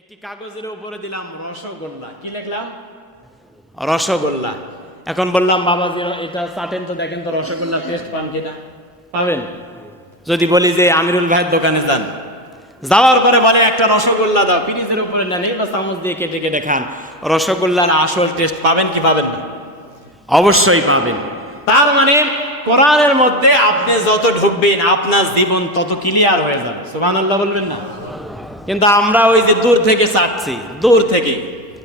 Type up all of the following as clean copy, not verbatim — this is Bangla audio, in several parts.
একটি কাগজের উপরে দিলাম রসগোল্লা, কি লিখলাম? রসগোল্লা। এখন বললাম বাবাজি এটা চাটেন তো, দেখেন তো রসগোল্লা টেস্ট পান কিনা। পাবেন? যদি বলি যে আমিরুল ভাইয়ের দোকানে যান, যাওয়ার পরে বলে একটা রসগোল্লা দাও, ফ্রিজের উপরে নেন বা চামচ দিয়ে কেটে কেটে খান, রসগোল্লার আসল টেস্ট পাবেন কি পাবেন না? অবশ্যই পাবেন। তার মানে কোরআনের মধ্যে আপনি যত ঢুকবেন আপনার জীবন তত ক্লিয়ার হয়ে যাবে। সুবহানাল্লাহ বলবেন না? কিন্তু আমরা ওই যে দূর থেকে চাচ্ছি, দূর থেকে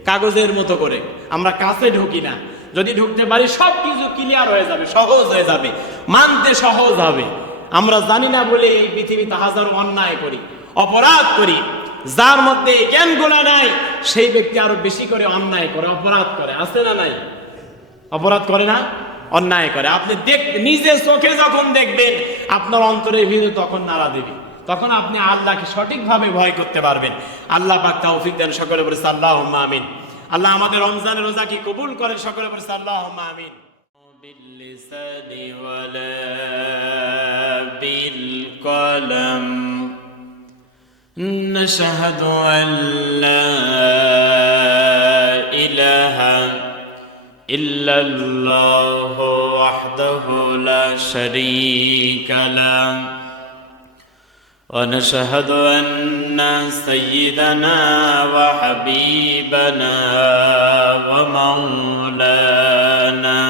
কাগজের মতো করে, আমরা কাছে ঢুকি না। যদি ঢুকতে পারি সব কিছু ক্লিয়ার হয়ে যাবে, সহজ হয়ে যাবে, মানতে সহজ হবে। আমরা জানি না বলে এই পৃথিবীতে হাজারো অন্যায় করি, অপরাধ করি। যার মধ্যে জ্ঞানগুলো নাই সেই ব্যক্তি আরো বেশি করে অন্যায় করে, অপরাধ করে। আছে না নাই? অপরাধ করে না, অন্যায় করে। আপনি নিজের চোখে যখন দেখবেন আপনার অন্তরের ভিতরে তখন নাড়া দেবে, তখন আপনি আল্লাহকে সঠিকভাবে ভয় করতে পারবেন। আল্লাহ পাক তৌফিক দেন। সকলে বলে আল্লাহুম্মা আমিন। আল্লাহ আমাদের রমজানের রোজাকে কবুল করেন। সকলে বলে আল্লাহুম্মা আমিন। বিল্লিসানি ওয়ালা বিল কলম নাশহাদু আল্লা ইলাহা ইল্লাল্লাহু ওয়াহদাহু লা শারীকা লাহু ونشهد أن سيدنا وحبيبنا ومولانا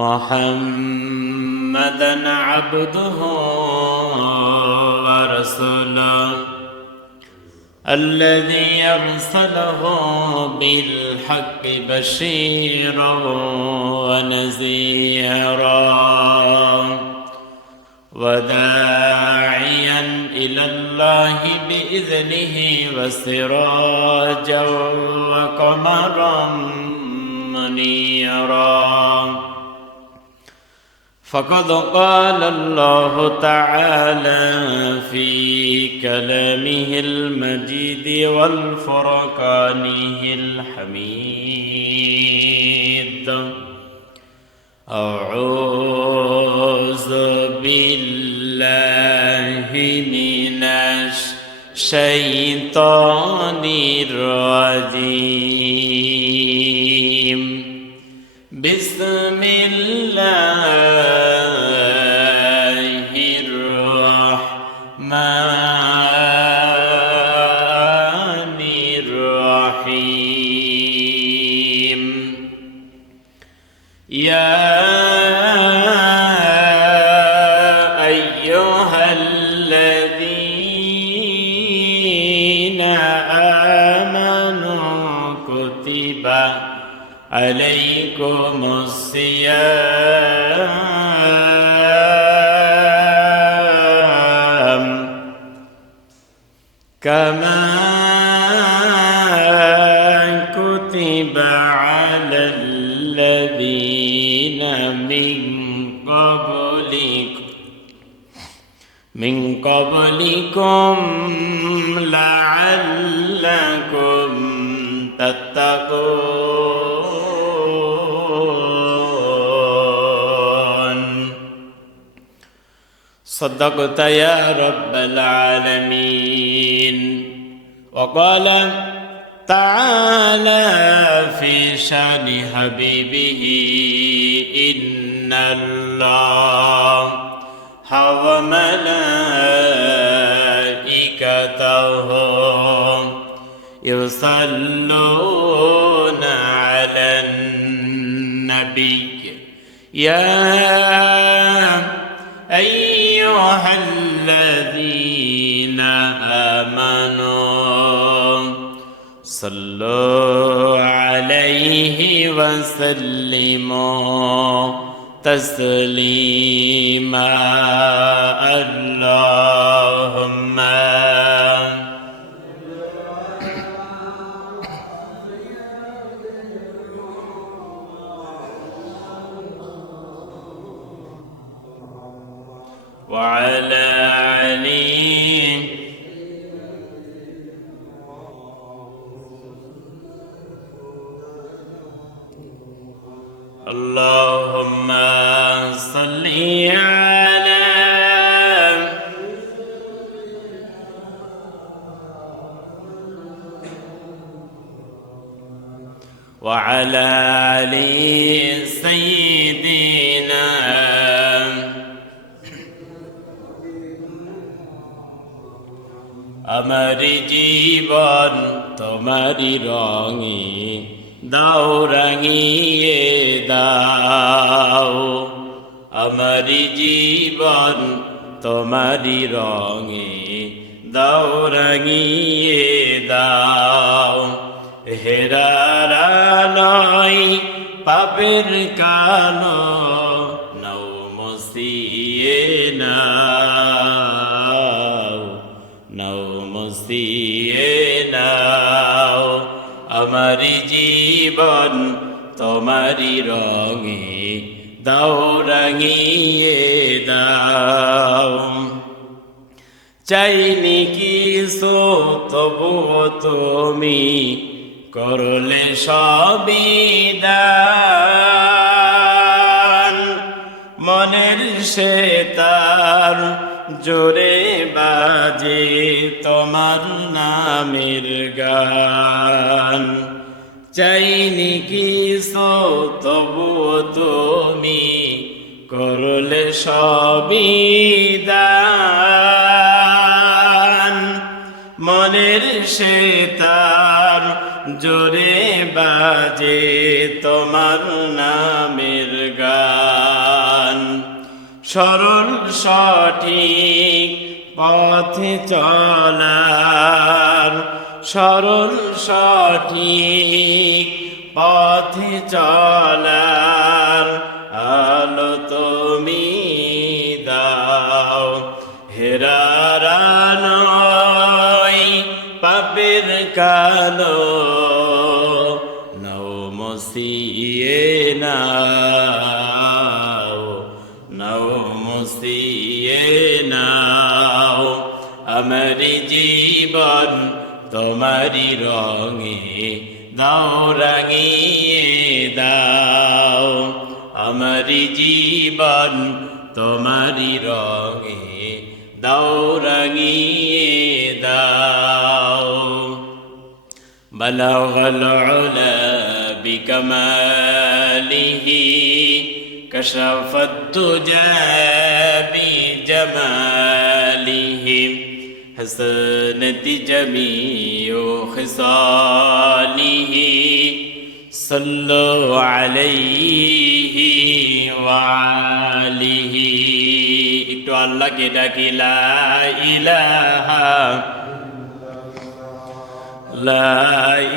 محمدا عبده ورسوله الذي أرسله بالحق بشيرا ونذيرا وداعيا إلى الله بإذنه وسراجا وقمرا منيرا فقد قال الله تعالى في كلامه المجيد والفرقانه الحميد أعوذ بالله من الشيطان الرجيم بسم الله الرحمن الرحيم يا عليكم الصيام كما كتب على الذين من قبلكم لعلكم تتقون صدقت يا رب العالمين. وقال تعالى في شان حبيبه إن الله وملائكته يصلون على النبي يا أيها الذين آمنوا صلوا عليه وسلموا تسليما. اللهم وعلى علي اللهم صل على وعلى آل سيدنا আমার জীবন তোমারি রঙে দাও রাঙিয়ে দাও আমার জীবন তোমারি রঙে দাও রাঙিয়ে দাও হেরারা নয় পাপের কালো নৌ মসিয়ে নাও নৌ মসিয়ে নাও আমার জীবন তোমারি রঙে দাও রাঙিয়ে দাও চাইনি কিছু তবু তুমি করলে সবই দান মনের সে তার জোরে বাজে তোমার নামের গান চাইনি কিছু তবু তুমি করলে সবই দান মনের সে তার জোরে বাজে তোমার নামের গান সরল সঠিক পথে চলার সরল সঠিক পথে চলার আলো তুমি দাও হেরারা নয় পাপের কালো নৌ মসিয়ে নাও নৌ মসিয়ে নাও আমার জীবন তোমারি রঙে দাও রাঙিয়ে দাও আমার জীবন তোমারি রঙে দাও রাঙিয়ে দাও বলগল উলা বিকমালিহি কশফত তুজা বিজমালিহি حسنت جميع خصاله صلوا عليه وآله একটু আল্লাহকে ডাকি লা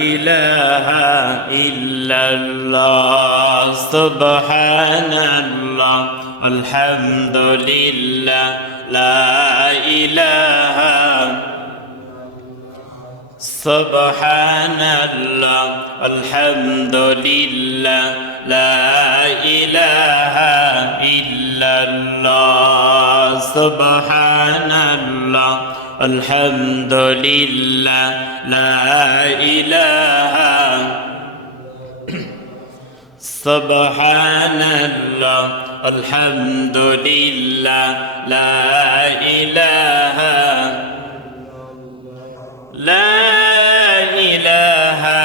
ইলাহা ইল্লাল্লাহ সুবহানাল্লাহ আলহামদুলিল্লাহ লা ইলাহা সুবহানাল্লাহ আলহামদুলিল্লাহ লা ইলাহা ইল্লাল্লাহ সুবহানাল্লাহ আলহামদুলিল্লাহ লা ইলাহা সুবহানাল্লাহ আলহামদুলিল্লাহ লা ইলাহা লা ইলাহা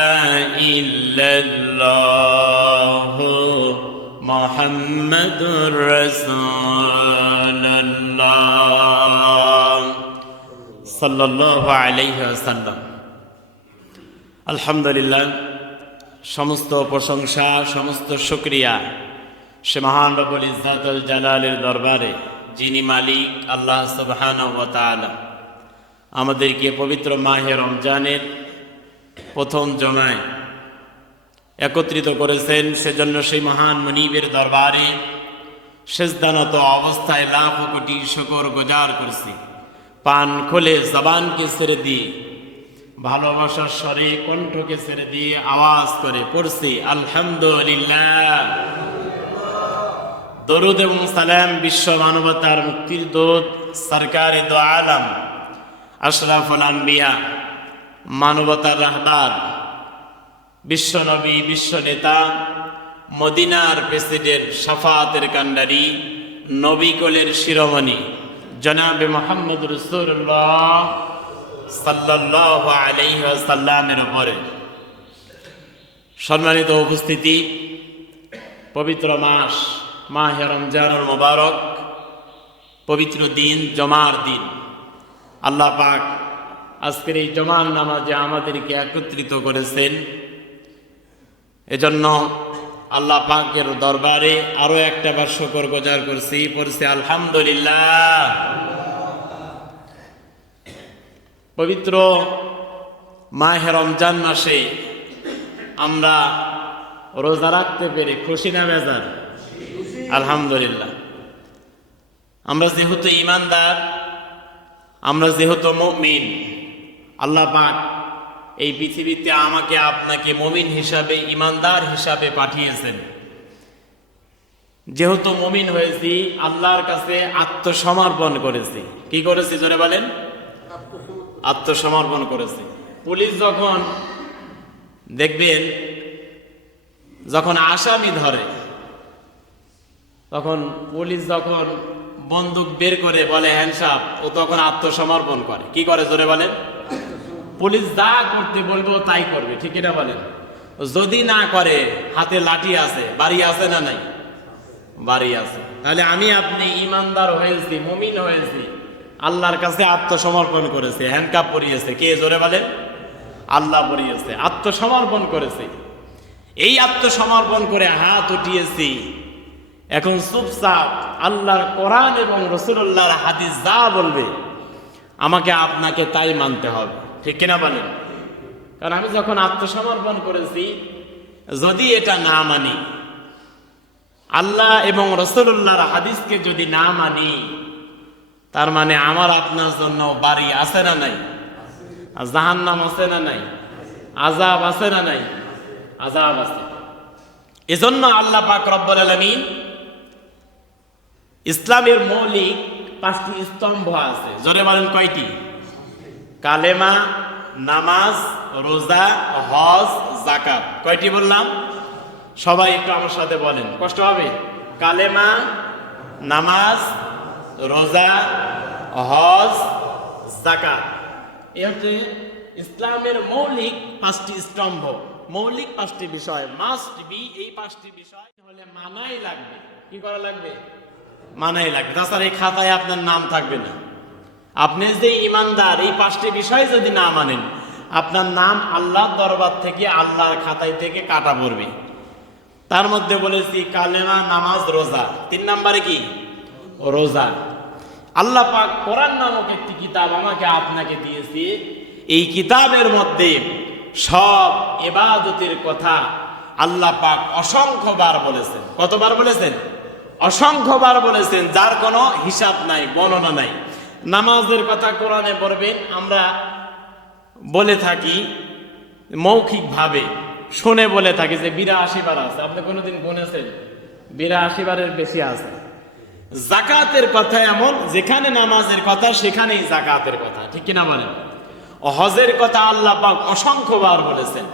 ইল্লাল্লাহ মুহাম্মাদুর রাসূলুল্লাহ সাল্লাল্লাহু আলাইহি ওয়াসাল্লাম আলহামদুলিল্লাহ সমস্ত প্রশংসা সমস্ত শুকরিয়া সে মহান রব্বুল ইজ্জাতুল জালালের দরবারে যিনি মালিক আল্লাহ সুবহানাহু ওয়া তাআলা আমাদেরকে পবিত্র মাহে রমজানের প্রথম জমায় একত্রিত করেছেন সেজন্য সেই মহান মুনিবের দরবারে সেজদানত অবস্থায় লাখ কোটি শুকর গুজার করছি পান খুলে জবানকে ছেড়ে দিয়ে ভালোবাসার স্বরে কণ্ঠকে ছেড়ে দিয়ে আওয়াজ করে পড়ছি আলহামদুলিল্লাহ দরুদ এবং সালাম বিশ্ব মানবতার মুক্তির দূত সরকারে দো আলম আশরাফুল আম্বিয়া মানবতার রাহবার বিশ্ব নবী বিশ্ব নেতা মদিনার প্রেসিডেন্ট শাফাতের কান্ডারি নবী কোলের শিরোমণি জনাবে মুহাম্মদ রাসূলুল্লাহ সাল্লাল্লাহু আলাইহি ওয়াসাল্লামের উপরে সম্মানিত উপস্থিতি, পবিত্র মাস মাহে রমজানুল মুবারক, পবিত্র দিন, জমার দিন। আল্লাহ পাক আজকের এই জমার নামাজে আমাদেরকে একত্রিত করেছেন। এজন্য আল্লাহ পাকের দরবারে আরো একটা বার শুকর গুজার করছি, পড়ছি আলহামদুলিল্লাহ। পবিত্র মাহে রমজান মাসে আমরা রোজা রাখতে পেরে খুশি না বেজার? আলহামদুলিল্লাহ। আমরা যেহেতু ঈমানদার, আমরা যেহেতু মুমিন, আল্লাহ পাক এই পৃথিবীতে আমাকে আপনাকে মুমিন হিসাবে, ঈমানদার হিসাবে পাঠিয়েছেন। যেহেতু মুমিন হয়েছি, আল্লাহর কাছে আত্মসমর্পণ করেছি। কি করেছি জোরে বলেন? আত্মসমর্পণ করেছি। পুলিশ যখন দেখবেন, যখন আসামি ধরে, তখন পুলিশ যখন বন্দুক বের করে বলে হ্যান্ডসাপ, ও তখন আত্মসমর্পণ করে। কি করে জোরে বলেন? পুলিশ যা করতে বলবে ও তাই করবে, ঠিক এটা বলেন? যদি না করে, হাতে লাঠি আছে, বাড়ি আছে না নাই? বাড়ি আছে। তাহলে আমি আপনি ঈমানদার হয়েছি, মুমিন হয়েছি, আল্লাহর কাছে আত্মসমর্পণ করেছে। হ্যান্ডকাপ পরিয়েছে কে জোরে বলেন? আল্লাহ পরিয়েছে। আত্মসমর্পণ করেছে। এই আত্মসমর্পণ করে হাত উঠিয়েছি। এখন চুপচাপ আল্লাহর কোরআন এবং রাসূলুল্লাহর হাদিস যা বলবে আমাকে আপনাকে তাই মানতে হবে, ঠিক কিনা বলেন? কারণ আমি যখন আত্মসমর্পণ করেছি, যদি এটা না মানি, আল্লাহ এবং রাসূলুল্লাহর হাদিসকে যদি না মানি, তার মানে আমার আপনার জন্য বাড়ি আছে না নাই? জাহান্নাম আছে না নাই? আযাব আছে না নাই? আযাব আছে। এজন্য আল্লাহ পাক রব্বুল আলামিন ইসলামের মৌলিক 5টি স্তম্ভ আছে। জোরে বলেন কয়টি? কালেমা, নামাজ, রোজা, হজ, যাকাত। কয়টি বললাম? সবাই একটু আমার সাথে বলেন, কষ্ট হবে। কালেমা, নামাজ, রোজা, হজ, যাকাত। এই হচ্ছে ইসলামের মৌলিক 5টি স্তম্ভ, মৌলিক 5টি বিষয়। মাস্ট বি, এই 5টি বিষয় হলে মানাই লাগবে। কি করা লাগবে? মানাই লাগবে। তাছাড়া এই খাতায় আপনার নাম থাকবে না। আপনি যে ঈমানদার, এই 5টি বিষয় যদি না মানেন, আপনার নাম আল্লাহর দরবার থেকে, আল্লাহর খাতায় থেকে কাটা পড়বে। তার মধ্যে বলেছি কালেমা, নামাজ, রোজা। 3 নম্বরে কি? রোজা। আল্লাহ পাক কোরআন নামক একটি কিতাব আমাকে আপনাকে দিয়েছে। এই কিতাবের মধ্যে সব ইবাদতের কথা আল্লাহ পাক অসংখ্যবার বলেছেন। কতবার বলেছেন? অসংখ্যবার বলেছেন, যার কোনো হিসাব নাই, বর্ণনা নাই। নামাজের কথা কোরআনে পড়বেন, আমরা বলে থাকি মৌখিক ভাবে, শুনে বলে থাকি যে 82 বার আছে। আপনি কোনোদিন গুনেছেন? 82 বারের বেশি আছে। যাকাতের কথা এমন, যেখানে নামাজের কথা সেখানেই যাকাতের কথা, ঠিক কিনা বলেন? হজের কথা আল্লাহ পাক অসংখ্যবার বলেছেন।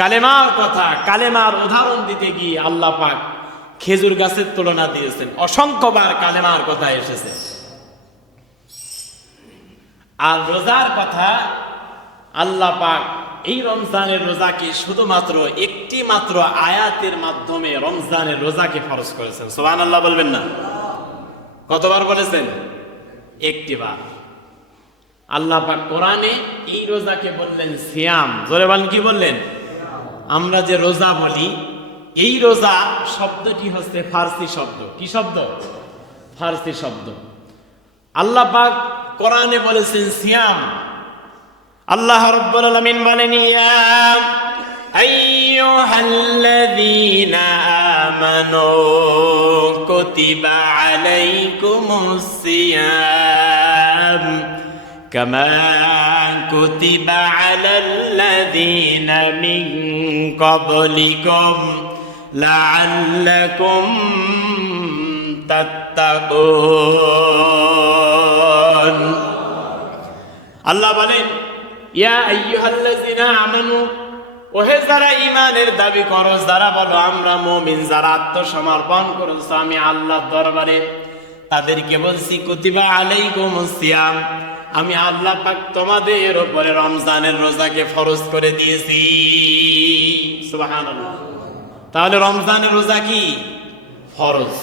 কালেমার কথা, কালেমার উদাহরণ দিতে গিয়ে আল্লাহ পাক খেজুর গাছের তুলনা দিয়েছেন। অসংখ্যবার কালেমার কথা এসেছে। আর রোজার কথা আল্লাহ পাক এই রমজানের রোজাকে শুধুমাত্র একটি মাত্র আয়াতের মাধ্যমে রমজানের রোজাকে ফরজ করেছেন। সুবহানাল্লাহ বলবেন না? কতবার বলেছেন? একটি বার। আল্লাহ পাক কোরআনে এই রোজাকে বললেন সিয়াম। জোরে বলেন, কি বললেন? আমরা যে রোজা বলি, এই রোজা শব্দটি হচ্ছে ফার্সি শব্দ। কি শব্দ? ফার্সি শব্দ। আল্লাহ পাক কোরআনে বলেছেন সিয়াম। আল্লাহ রাব্বুল আলামিন বলেন, ইয়া আইয়ুহাল্লাযীনা আমানু কুতিবা আলাইকুমুস সিয়াম কামা কুতিবা আলাল্লাযীনা মিন ক্বাবলিকুম লাআল্লাকুম তাত্তাকুন। আল্লাহ বলেন, ইয়া আইয়ুহাল্লাযীনা আমানু, ওহে যারা ঈমানের দাবি করো, যারা বলো আমরা মুমিন, যারা আত্মসমর্পণ করেছো আমি আল্লাহর দরবারে, তাদেরকে বলছি কুতিবা আলাইকুমুস সিয়াম, আমি আল্লাহ পাক তোমাদের উপরে রমজানের রোজাকে ফরজ করে দিয়েছি। সুবহানাল্লাহ। তাহলে রমজানের রোজা কি ফরজ।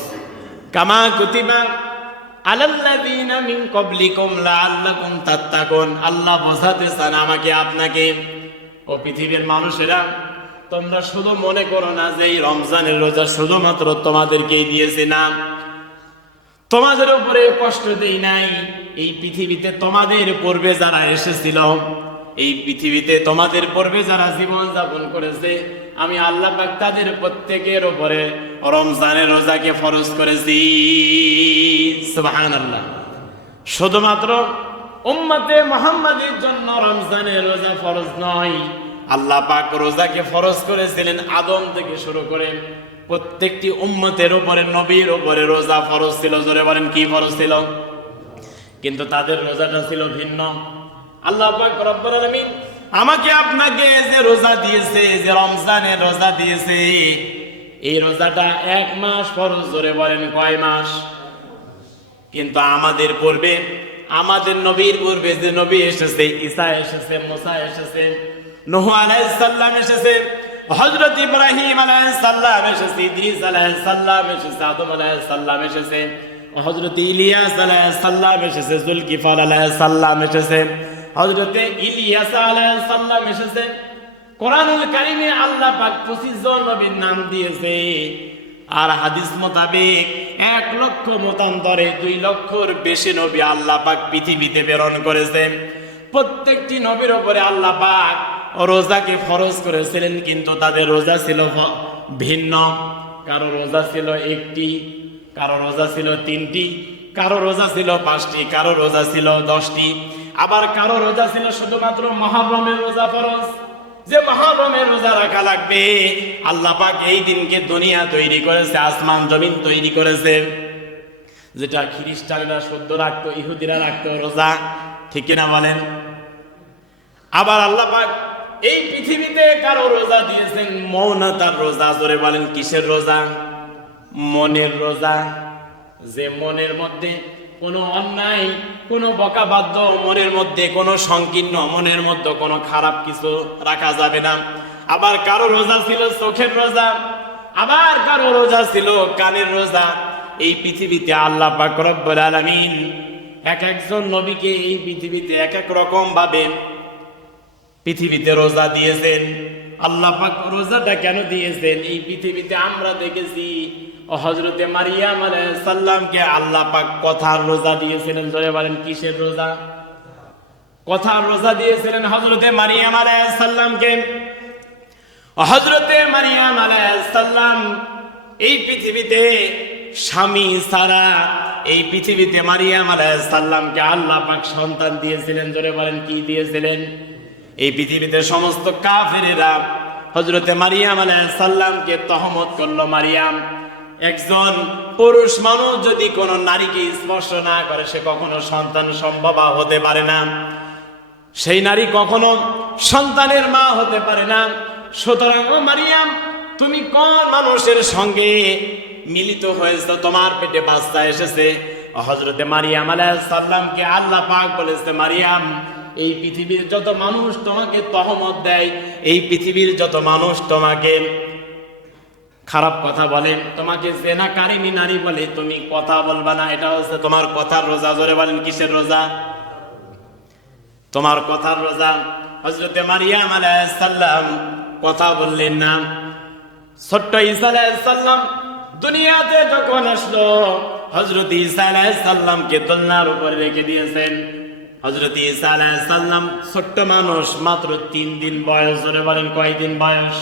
কামা কুতিবা আলাল্লাযীনা মিন ক্বাবলিকুম লাআল্লাকুম তাত্তাকুন। আল্লাহ বোঝাতে চান আমাকে আপনাকে, ও পৃথিবীর মানুষেরা, তোমরা শুধু মনে করো না যে এই রমজানের রোজা শুধুমাত্র তোমাদেরকেই দিয়েছে, না, তোমাদের উপরে কষ্ট দেই নাই। এই পৃথিবীতে তোমাদের পূর্বে যারা এসেছিল, এই পৃথিবীতে তোমাদের পূর্বে যারা জীবন যাপন করেছে, আমি আল্লাহ পাক তাদের প্রত্যেকের উপরে রমজানের রোজাকে ফরজ করেছি। সুবহানাল্লাহ। শুধুমাত্র উম্মতে মুহাম্মাদের জন্য রমজানের রোজা ফরজ নয়, আল্লাহ পাক রোজাকে ফরজ করেছিলেন আদম থেকে শুরু করে প্রত্যেকটি উম্মতের উপরে, নবীর উপরে রোজা ফরজ ছিল। জোরে বলেন কি ফরজ ছিল? কিন্তু তাদের রোজাটা ছিল ভিন্ন। আল্লাহ পাক রব্বুল আলামিন আমাকে আপনাকে যে রোজা দিয়েছে, যে রমজানের রোজা দিয়েছে, এই রোজাটা 1 মাস ফরজ। জোরে বলেন কয় মাস? কিন্তু আমাদের পূর্বে, আমাদের নবীর পূর্বে যে নবী এসেছে, ঈসা এসেছে, মুসা এসেছে, নূহ আলাইহিস সালাম এসেছে, হযরত ইব্রাহিম আলাইহিস সালাম এসেছে, ইদ্রিস আলাইহিস সালাম এসেছে, আদম আলাইহিস সালাম এসেছে, হযরত ইলিয়াস আলাইহিস সালাম এসেছে, যুলকিফল আলাইহিস সালাম এসেছে, হযরত ইলিয়াস আলাইহিস সালাম এসেছে। কোরআনুল কারীমে আল্লাহ পাক 25 জন নবীর নাম দিয়েছে। আর হাদিস মোতাবেক 1 লক্ষ মতান্তরে 2 লক্ষর বেশি নবী আল্লাহ পাক পৃথিবীতে প্রেরণ করেছেন। প্রত্যেকটি নবীর উপরে আল্লাহ পাক রোজাকে ফরজ করেছিলেন, কিন্তু তাদের রোজা ছিল ভিন্ন। কারো রোজা ছিল 1টি, কারো রোজা ছিল 3টি, কারো রোজা ছিল 5টি, কারো রোজা ছিল 10টি, আবার কারো রোজা ছিল শুধুমাত্র মুহররমের রোজা ফরজ, যে মুহররমের রোজা রাখা লাগবে। আল্লাহ পাক এই দিনকে দুনিয়া তৈরি করেছে, আসমান জমিন তৈরি করেছে। যেটা খ্রিস্টানরা শুদ্ধ রাখতো, ইহুদিরা রাখতো রোজা, ঠিক কিনা বলেন? আবার আল্লাহ পাক এই পৃথিবীতে কারো রোজা দিয়েছেন মৌনতার রোজা। জোরে বলেন কিসের রোজা? মনের রোজা। যে মনের মধ্যে কোনো অন্যায়, কোনো বকাবাদ্য, মনের মধ্যে কোনো সংকীর্ণ, মনের মধ্যে কোনো খারাপ কিছু রাখা যাবে না। আবার কারো রোজা ছিল চোখের রোজা, আবার কারো রোজা ছিল কানের রোজা। এই পৃথিবীতে আল্লাহ পাক রব্বুল আলামিন এক একজন নবীকে এই পৃথিবীতে এক এক রকম ভাবে পৃথিবীতে রোজা দিয়েছেন। আল্লাহ পাক রোজাটা কেন দিয়েছেন? এই পৃথিবীতে আমরা দেখেছি হযরতে মারিয়াম আলাইহিস সালামকে আল্লাহ পাক কথার রোজা দিয়েছিলেন। জোরে বলেন কিসের রোজা? কথার রোজা দিয়েছিলেন হযরতে মারিয়াম আলাইহিস সালামকে। হযরতে মারিয়াম আলাইহিস সালাম এই পৃথিবীতে স্বামী ছাড়া, এই পৃথিবীতে মারিয়াম আলাইহিস সালামকে আল্লাহ পাক সন্তান দিয়েছিলেন। জোরে বলেন কি দিয়েছিলেন? এই পৃথিবীতে সমস্ত কাফেরেরা হযরতে মারিয়াম আলাইহিস সালামকে তহমত করলো। মারিয়াম একজন পুরুষ মানুষ যদি কোনো নারীকে স্পর্শ না করে, সে কখনো সন্তান সম্ভব হতে পারে না, সেই নারী কখনো সন্তানের মা হতে পারে না। সুতরাং ও মারিয়াম, তুমি কোন মানুষের সঙ্গে মিলিত হয়েছে, তোমার পেটে বাচ্চা এসেছে? হযরতে মারিয়াম আলাইহিস সালামকে আল্লাহ পাক বলেছে, মারিয়াম, এই পৃথিবীর যত মানুষ তোমাকে তহমত দেয়, এই পৃথিবীর যত মানুষ তোমাকে খারাপ কথা বলে, তোমাকে জেনাকারিনী নারী বলে, তুমি কথা বলবা না। এটা হচ্ছে তোমার কথার রোজা। জোরে বলেন কিসের রোজা? তোমার কথার রোজা। হযরতে মারিয়াম আলাইহিস সালাম কথা বললেন না। ছোট্ট ঈসা আলাইহিস সালাম দুনিয়াতে যখন আসলো, হযরত ঈসা আলাইহিস সালামকে দোলনার উপরে রেখে দিয়েছেন। হযরত ঈসা আলাইহিস সালাম ছোট্ট মানুষ, মাত্র 3 দিন বয়স। জোরে বলেন কয়দিন বয়স?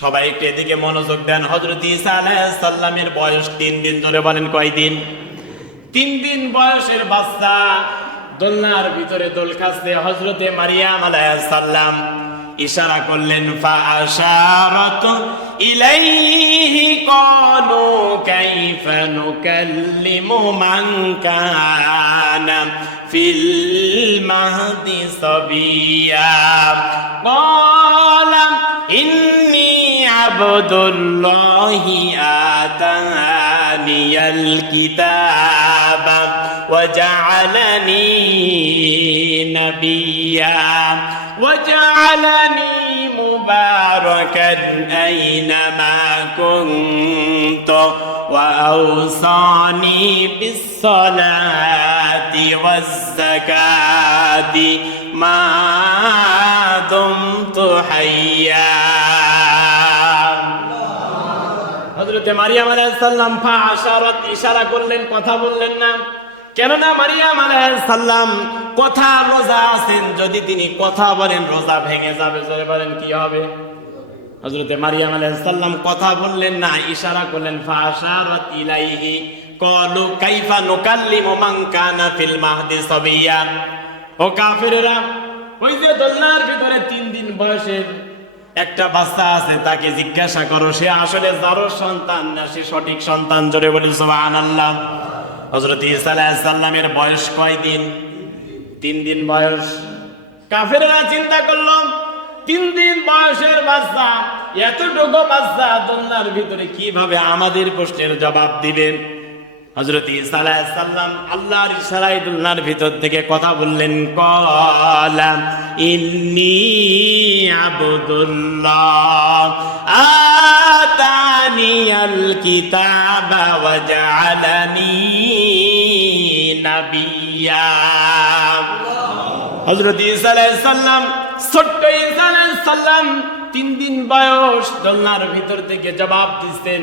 সবাই একটু এদিকে মনোযোগ দেন। হযরত ঈসা আলাইহিস সালামের বয়স 3 দিন। জোরে বলেন কয়দিন? 3 দিন বয়সের বাচ্চা দোলনার ভিতরে দোল খাচ্ছে। হযরতে মারিয়াম আলাইহিস সালাম ইশারা করলেন, ফাআশারাত ইলাইহি ক্বালু কাইফা নুকাল্লিমু মান কানা ফিল মাহদি সাবিয়া ক্বালা ইন্নী আবদুল্লাহি আতানিয়াল কিতাবা وجعلني نبيا وجعلني مباركا أينما كنت وأوصاني بالصلاة والزكاة ما دمت حيا হযরতে মারিয়াম আলাইহিস সালাম ফাআশারাত ইশারা করলেন, কথা বললেন না। কেননা মারিয়াম আলাইহিস সালাম কথা রোজা আছেন, যদি তিনি কথা বলেন রোজা ভেঙে যাবে। জোরে বলেন কি হবে? হযরতে মারিয়াম আলাইহিস সালাম কথা বললেন না, ইশারা করলেন। ফাআশারাত ইলাইহি ক্বালু কাইফা নুকাল্লিমু মান কানা ফিল মাহদি সাবিয়্যা। ও কাফেররা, ওই যে দোলনার ভিতরে 3 দিন বয়সের একটা বাচ্চা আছে, তাকে জিজ্ঞাসা করো সে আসলে জারর সন্তান না সে সঠিক সন্তান। জোরে বলি সুবহানাল্লাহ। হযরত ঈসা আলাইহিস সালামের বয়স কয় দিন? 3 দিন বয়স। কাফেররা চিন্তা করলো 3 দিন বয়সের বাচ্চা, এতটুকু বাচ্চা দোলনার ভিতরে কিভাবে আমাদের প্রশ্নের জবাব দিবেন? হযরত ঈসা আলাইহিস সালাম আল্লাহর ইশারায় দোলনার ভিতর থেকে কথা বললেন। ক্বালা ইন্নী আবদুল্লাহ আতানিয়াল কিতাবা ওয়া জাআলানি নাবিয়্যা। হযরত ঈসা আলাইহিস সালাম, ছোট্ট ঈসা আলাইহিস সালাম 3 দিন বয়স, দোলনার ভিতর থেকে জবাব দিচ্ছেন,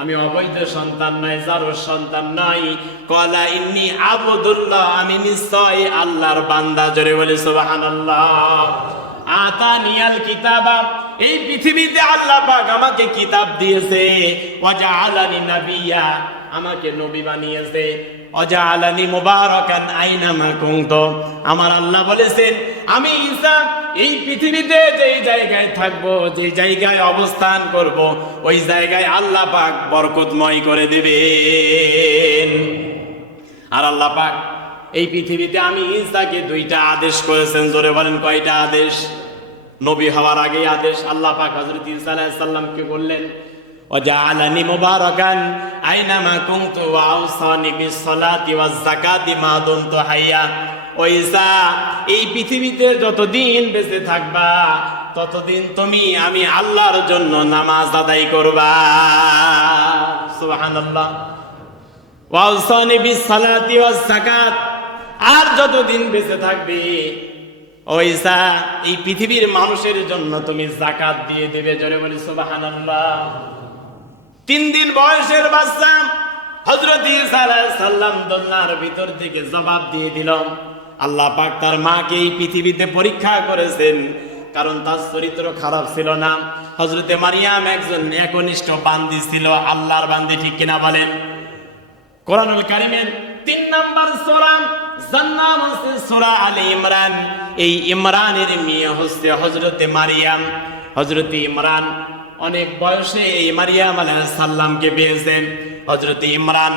আমি অবৈধ সন্তান নয়, জারর সন্তান নয়। ক্বালা ইন্নী আবদুল্লাহ, আমি নিশ্চয় আল্লাহর বান্দা। জোরে বলে সুবহানাল্লাহ। আতানিয়াল কিতাবা, এই পৃথিবীতে আল্লাহ পাক আমাকে কিতাব দিয়েছে। ওয়া জাআলানি নাবিয়্যা, আমাকে নবী বানিয়েছে। ওয়াজআলানি মুবারাকান আইনামা কুনতু, আমার আল্লাহ বলেছেন আমি ঈসা এই পৃথিবীতে যেই জায়গায় থাকবো, যেই জায়গায় অবস্থান করব, ওই জায়গায় আল্লাহ পাক বরকতময় করে দিবেন। আর আল্লাহ পাক এই পৃথিবীতে আমি ঈসাকে 2টা আদেশ করেছেন। জোরে বলেন কয়টা আদেশ? নবী হওয়ার আগে আদেশ আল্লাহ পাক হযরত ঈসা আলাইহিস সালামকে বললেন, ওয়াজআলানি মুবারাকান আইনামা কুনতু ওয়া আওসানি বিস-সালাতি ওয়াজ-যাকাতি মা দুমতু হাইয়া। ও ঈসা, এই পৃথিবীতে যতদিন বেঁচে থাকবা ততদিন তুমি আমি আল্লাহর জন্য নামাজ আদায় করবা। সুবহানাল্লাহ। ওয়া আওসানি বিস-সালাতি ওয়াজ-যাকাত, আর যতদিন বেঁচে থাকবে ও ঈসা এই পৃথিবীর মানুষের জন্য তুমি যাকাত দিয়ে দেবে। জোরে বলি সুবহানাল্লাহ। 3 দিন বয়সের বাচ্চা হযরত ঈসা আলাইহিস সালাম দোলনার ভিতর থেকে জবাব দিয়ে দিল। আল্লাহ পাক তার মাকে এই পৃথিবীতে পরীক্ষা করেছেন, কারণ তার চরিত্র খারাপ ছিল না। হযরতে মারিয়াম একজন একনিষ্ঠ বান্দি ছিল, আল্লাহর বান্দি, ঠিক কিনা বলেন? কোরআনুল কারীমের 3 নম্বর সূরা, যার নাম হচ্ছে সূরা আলে ইমরান। এই ইমরানের মেয়ে হচ্ছে হযরতে মারিয়াম। হযরতে ইমরান অনেক বয়সে এই মারিয়াম আলাইহিস সালামকে পেয়েছেন। হযরতে ইমরান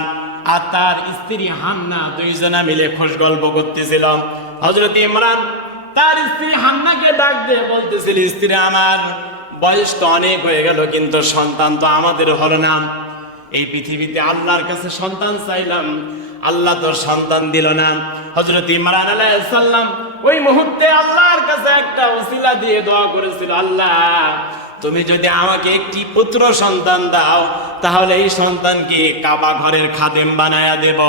আর তার স্ত্রী হান্না 2 জনা মিলে খুশ গল্প করতেছিল। হযরতে ইমরান তার স্ত্রী হান্নাকে ডাক দিয়ে বলতেছিল, স্ত্রী আমার, বয়স তো অনেক হয়ে গেল কিন্তু সন্তান তো আমাদের হলো না। এই পৃথিবীতে আল্লাহর কাছে সন্তান চাইলাম, আল্লাহ তো সন্তান দিল না। হযরত ইমরান আলাইহিস সালাম ওই মুহূর্তে আল্লাহর কাছে একটা ওসিলা দিয়ে দোয়া করেছিল, আল্লাহ তুমি যদি আমাকে একটি পুত্র সন্তান দাও তাহলে এই সন্তানকে কাবা ঘরের খাদেম বানায়া দেব।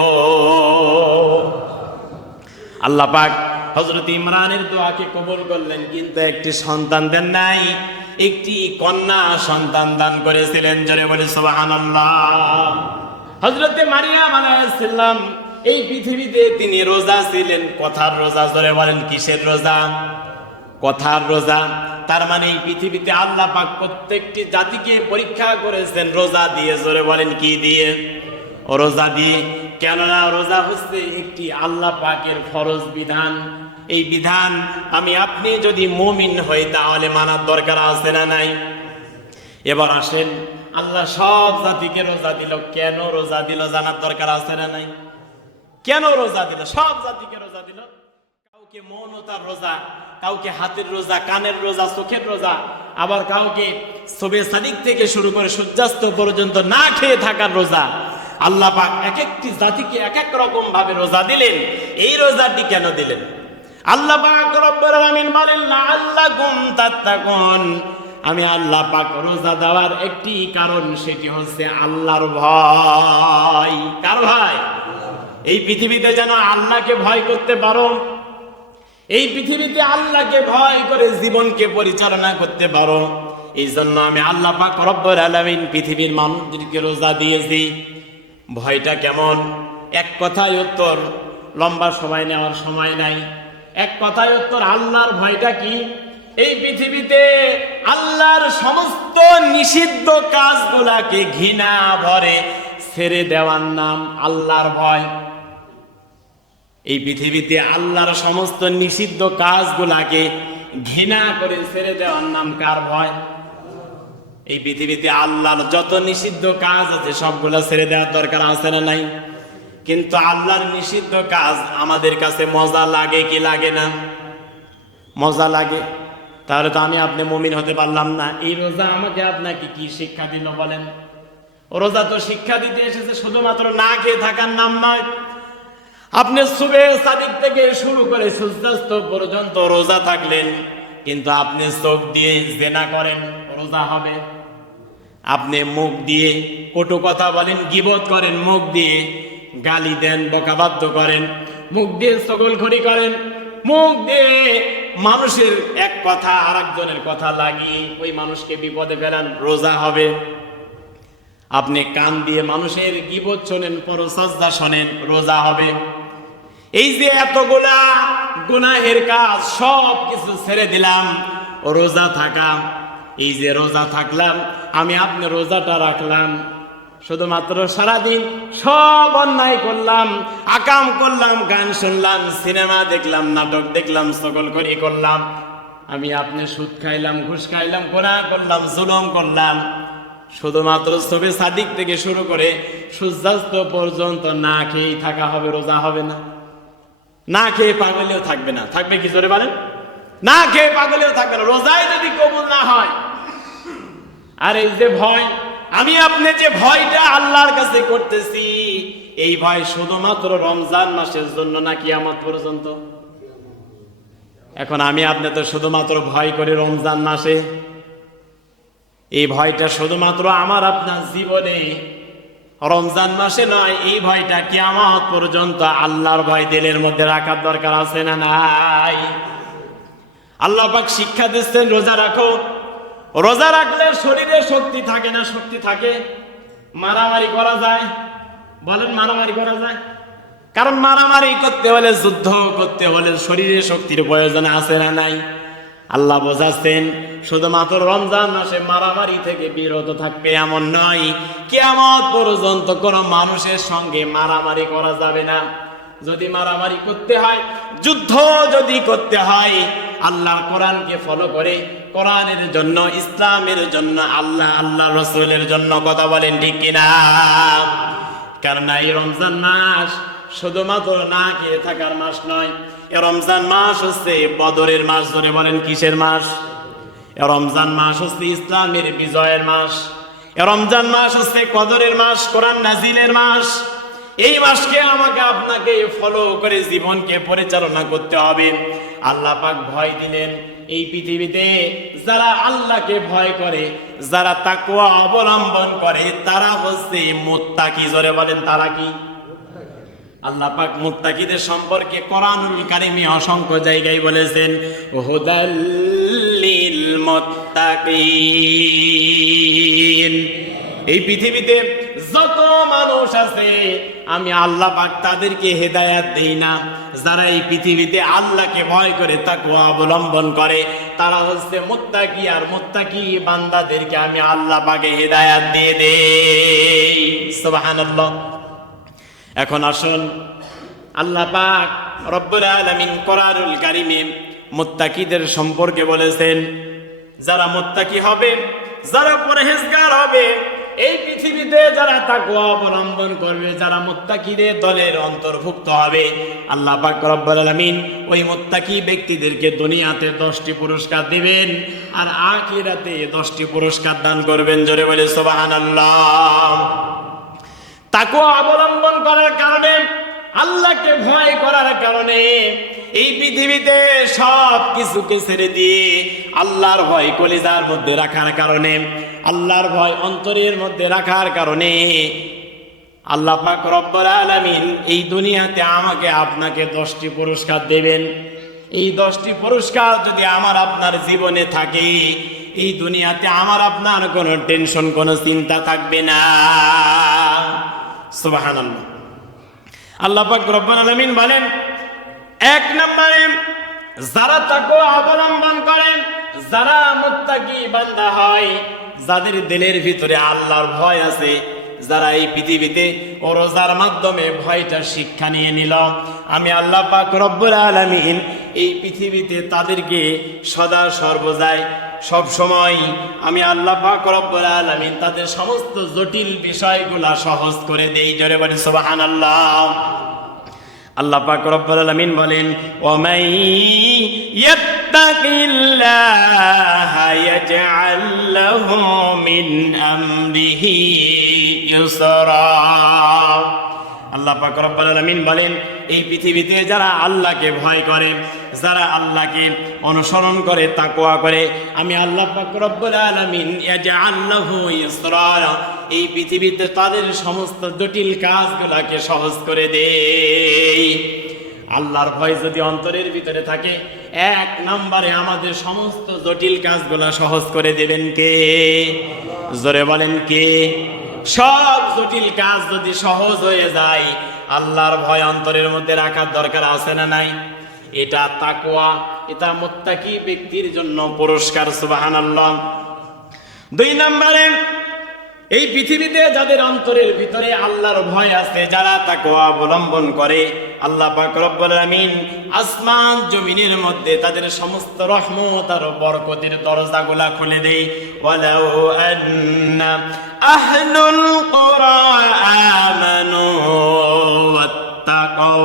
আল্লাহ পাক হযরত ইমরানের দোয়াকে কবুল করলেন, কিন্তু একটি সন্তান দেন নাই, একটি কন্যা সন্তান দান করেছিলেন। জোরে বলি সুবহানাল্লাহ। হযরতে মারিয়াম আলাইহিস সালাম এই পৃথিবীতে তিনি রোজা ছিলেন, কথার রোজা। জোরে বলেন কিসের রোজা? কথার রোজা। তার মানে এই পৃথিবীতে আল্লাহ পাক প্রত্যেকটি জাতিকে পরীক্ষা করেছেন রোজা দিয়ে। জোরে বলেন কি দিয়ে? রোজা দিয়ে। কেননা রোজা হচ্ছে একটি আল্লাহ পাকের ফরজ বিধান। এই বিধান আমি আপনি যদি মুমিন হই তাহলে মানার দরকার আছে না নাই? এবার আসেন, আল্লাহ সব জাতিকে রোজা দিল, কেন রোজা দিল জানার দরকার আছে না নাই? কেন রোজা দিল? সব জাতিকে রোজা দিল। কাউকে মৌনতার রোজা, কাউকে হাতের রোজা, কানের রোজা, চোখের রোজা, আবার কাউকে সবে সাদিক থেকে শুরু করে সূর্যাস্ত পর্যন্ত না খেয়ে থাকার রোজা, আল্লাহ পাক এক একটি জাতিকে এক এক রকম ভাবে রোজা দিলেন। এই রোজাটি কেন দিলেন? আল্লাহ পাক রব্বুল আলামিন বলেন লাআল্লাকুম তাত্তাকুন। আমি আল্লাহ পাক রোজা দেওয়ার একটি কারণ, সেটি হচ্ছে আল্লাহর ভয়। কার ভয়? এই পৃথিবীতে যেন আল্লাহকে ভয় করতে পারো, এই পৃথিবীতে আল্লাহকে ভয় করে জীবনকে পরিচালনা করতে পারো। এই জন্য আমি আল্লাহ পাক রব্বুল আলামিন পৃথিবীর মানুষদেরকে রোজা দিয়েছি। ভয়টা কেমন? এক কথায় উত্তর, লম্বা সময় নেওয়ার সময় নাই। এক কথায় উত্তর, আল্লাহর ভয়টা কি? এই পৃথিবীতে আল্লাহর সমস্ত নিষিদ্ধ কাজগুলাকে ঘৃণা ভরে ছেড়ে দেওয়ার নাম আল্লাহর ভয়। এই পৃথিবীতে আল্লাহর সমস্ত নিষিদ্ধ কাজগুলাকে ঘৃণা করে ছেড়ে দেওয়ার নাম কার ভয়? এই পৃথিবীতে আল্লাহর যত নিষিদ্ধ কাজ আছে সবগুলা ছেড়ে দেওয়ার দরকার আছে না নাই? কিন্তু আল্লাহর নিষিদ্ধ কাজ আমাদের কাছে মজা লাগে কি লাগে না? মজা লাগে। তাহলে তো আমি আপনি মুমিন হতে পারলাম না। এই রোজা আমাকে আপনাকে কি শিক্ষা দিল বলেন? রোজা তো শিক্ষা দিতে এসেছে শুধুমাত্র না খেয়ে থাকার নাম নয়। আপনি সুবে সাদিক থেকে শুরু করে সূর্যাস্ত পর্যন্ত রোজা থাকলেন, কিন্তু আপনি চোখ দিয়ে জেনা করেন, রোজা হবে? আপনি মুখ দিয়ে কটু কথা বলেন, গীবত করেন, মুখ দিয়ে গালি দেন, বকাবাদ্য করেন, মুখ দিয়ে চগলখড়ি করেন, মুখ দিয়ে মানুষের এক কথা আর একজনের কথা লাগিয়ে ওই মানুষকে বিপদে ফেলান, রোজা হবে? আপনি কান দিয়ে মানুষের গীবত শোনেন, পরচর্চা শোনেন, রোজা হবে? এই যে এতগুলা গুনাহের কাজ সব কিছু ছেড়ে দিলাম রোজা থাকা। এই যে রোজা থাকলাম, আমি আপনি রোজাটা রাখলাম, শুধুমাত্র সারাদিন সব অন্যায় করলাম, আকাম করলাম, গান শুনলাম, সিনেমা দেখলাম, নাটক দেখলাম, চগলখড়ি করলাম, আমি আপনি সুদ খাইলাম, ঘুষ খাইলাম, গুনাহ করলাম, জুলুম করলাম, শুধুমাত্র সুবে সাদিক থেকে শুরু করে সূর্যাস্ত পর্যন্ত না খেয়েই থাকা হবে, রোজা হবে না? না খেয়ে পাগলেও থাকবে না, থাকবে কি জোরে বলেন? না খেয়ে পাগলেও থাকবে না, রোজাই যদি কবুল না হয়। আর এই যে ভয়, আমি আপনি যে ভয়টা আল্লাহর কাছে করতেছি, এই ভয় শুধুমাত্র রমজান মাসের জন্য না কিয়ামত পর্যন্ত? এখন আমি আপনি তো শুধুমাত্র ভয় করি রমজান মাসে, এই ভয়টা শুধুমাত্র আমার আপনার জীবনে রমজান মাসে নয়, এই ভয়টা কিয়ামত পর্যন্ত আল্লাহর ভয় দিলের মধ্যে রাখার দরকার আছে না নাই? আল্লাহ পাক শিক্ষা দিচ্ছেন রোজা রাখো। রোজা রাখলে শরীরে শক্তি থাকে না? শক্তি থাকে। মারামারি করা যায়? বলেন, মারামারি করা যায়? কারণ মারামারি করতে হলে, যুদ্ধ করতে হলে শরীরে শক্তির প্রয়োজন আছে না নাই? আল্লাহ বোঝাচ্ছেন শুধুমাত্র রমজান মাসে মারামারি থেকে বিরত থাকবে এমন নয়, কিয়ামত পর্যন্ত কোন মানুষের সঙ্গে মারামারি করা যাবে না। যদি মারামারি করতে হয়, যুদ্ধ যদি করতে হয়, আল্লাহর কোরআনকে ফলো করে, কোরআনের জন্য, ইসলামের জন্য, আল্লাহ রাসূলের জন্য, কথা বলেন ঠিক কিনা? কারণ এই রমজান মাস শুধুমাত্র না খেয়ে থাকার মাস নয়, এ রমজান মাস হচ্ছে বদরের মাস। ধরে বলেন কিসের মাস? এ রমজান মাস হচ্ছে ইসলামের বিজয়ের মাস। এ রমজান মাস হচ্ছে কদরের মাস, কোরআন নাজিলের মাস। এই মাসকে আমাকে আপনাকে ফলো করে জীবনকে পরিচালনা করতে হবে। আল্লাহ পাক ভয় দিলেন, এই পৃথিবীতে যারা আল্লাহকে ভয় করে, যারা তাকওয়া অবলম্বন করে, তারা হচ্ছে মুত্তাকি। জোরে বলেন, তারা কি? আল্লাহ পাক মুত্তাকিদের সম্পর্কে কোরআনুল কারীমে অসংখ্য জায়গায় বলেছেন, হুদাল লিল মুত্তাকিন। এই পৃথিবীতে যত মানুষ আছে আমি আল্লাহ পাক তাদেরকে হেদায়েত দেই না। যারা এই পৃথিবীতে আল্লাহকে ভয় করে, তাকওয়া অবলম্বন করে, তারা হচ্ছে মুত্তাকি। আর মুত্তাকি বান্দাদেরকে আমি আল্লাহ পাকে হেদায়েত দিয়ে দেই। সুবহানাল্লাহ। এখন আসুন, আল্লাহ পাক রব্বুল আলামিন কোরআনুল কারীমে মুত্তাকিদের সম্পর্কে বলেছেন, যারা মুত্তাকি হবে, যারা পরহেজগার হবে, এই পৃথিবীতে যারা তাকওয়া অবলম্বন করবে, যারা মুত্তাকিদের দলের অন্তর্ভুক্ত হবে, আল্লাহ পাক রব্বুল আলামিন ওই মুত্তাকি ব্যক্তিদেরকে দুনিয়াতে 10টি পুরস্কার দিবেন আর আখিরাতে 10টি পুরস্কার দান করবেন। জোরে বলে সুবহানাল্লাহ। তাকওয়া অবলম্বন করার কারণে, আল্লাহকে ভয় করার কারণে এই পৃথিবীতে সব কিছুকে ছেড়ে দিয়ে আল্লাহর ভয় কলিজার মধ্যে রাখার কারণে, আল্লাহর ভয় অন্তরের মধ্যে রাখার কারণে আল্লাহ পাক রব্বুল আলামিন এই দুনিয়াতে আমাকে আপনাকে 10টি পুরস্কার দেবেন। এই 10টি পুরস্কার যদি আমার আপনার জীবনে থাকে, এই দুনিয়াতে আমার আপনার কোনো টেনশন, কোনো চিন্তা থাকবে না। সুবহানাল্লাহ। আল্লাহ পাক রব্বুল আলামিন বলেন, 1 নম্বরে যারা তাকওয়া অবলম্বন করেন, যারা মুত্তাকি বান্দা হয়, যাদের দিলের ভিতরে আল্লাহর ভয় আছে, যারা এই পৃথিবীতে ও রোজার মাধ্যমে ভয়টা শিক্ষা নিয়ে নিল, আমি আল্লাহ পাক রব্বুল আলামিন এই পৃথিবীতে তাদেরকে সদা সর্বদাই সব সময় আমি আল্লাহ পাক রব্বুল আলামিন তাদের সমস্ত জটিল বিষয়গুলা সহজ করে দেই। জোরে বলে সুবহানাল্লাহ। আল্লাহ পাক রব্বুল আলামিন বলেন, ওয়ামাই ইয়াত্তাকিল্লাহা ইয়াজআল লাহু মিন আমরিহি ইউসরা। আল্লাহ পাক রব্বুল আলামিন বলেন, এই পৃথিবীতে যারা আল্লাহকে ভয় করে, যারা আল্লাহকে অনুসরণ করে, তাকওয়া করে, আমি আল্লাহ পাক রব্বুল আলামিন ইয়াজআল লাহু ইউসরা, এই পৃথিবীতে তাদের সমস্ত জটিল কাজগুলোকে সহজ করে দেই। আল্লাহর ভয় যদি অন্তরের ভিতরে থাকে, 1 নম্বরে আমাদের সমস্ত জটিল কাজগুলো সহজ করে দেবেন কে? জোরে বলেন কে? সব জটিল কাজ যদি সহজ হয়ে যায়, আল্লাহর ভয় অন্তরের মধ্যে রাখার দরকার আছে না নাই? এটা তাকওয়া, এটা মুত্তাকি ব্যক্তির জন্য পুরস্কার। সুবহানাল্লাহ। 2 নম্বরে এই পৃথিবীতে যাদের অন্তরের ভিতরে আল্লাহর ভয় আছে, যারা তাকওয়া অবলম্বন করে, আল্লাহ পাক রব্বুল আলামিন আসমান জমিনের মধ্যে তাদের সমস্ত রহমত আর বরকতের দরজাগুলা খুলে দেয়। ওয়ালাউ আন্না আহলুল কুরা আমানু ওয়াত্তাকাউ